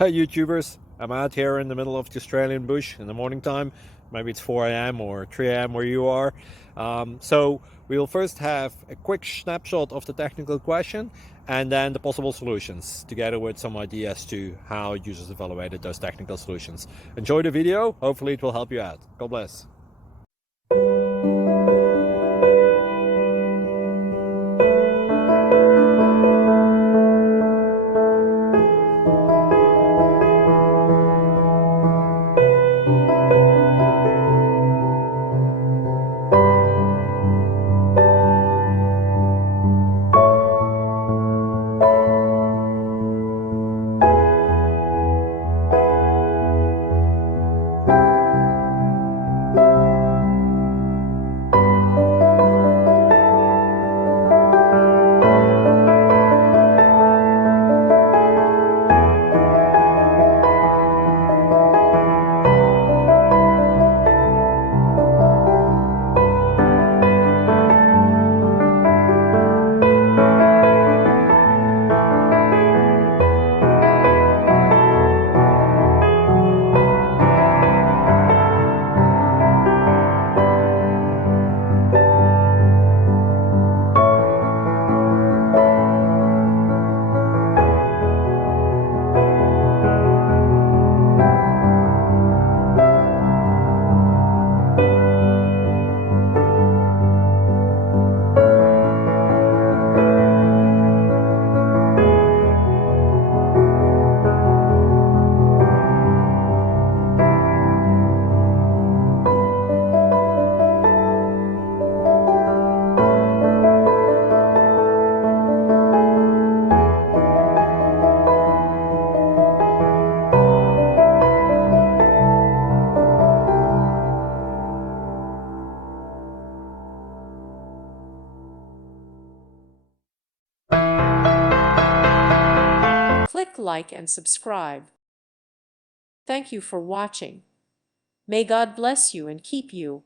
Hey YouTubers, I'm out here in the middle of the Australian bush in the morning time. Maybe it's 4 a.m. or 3 a.m. where you are. So we'll first have a quick snapshot of the technical question and then the possible solutions, together with some ideas to how users evaluated those technical solutions. Enjoy the video, hopefully it will help you out. God bless. Click like and subscribe. Thank you for watching. May God bless you and keep you.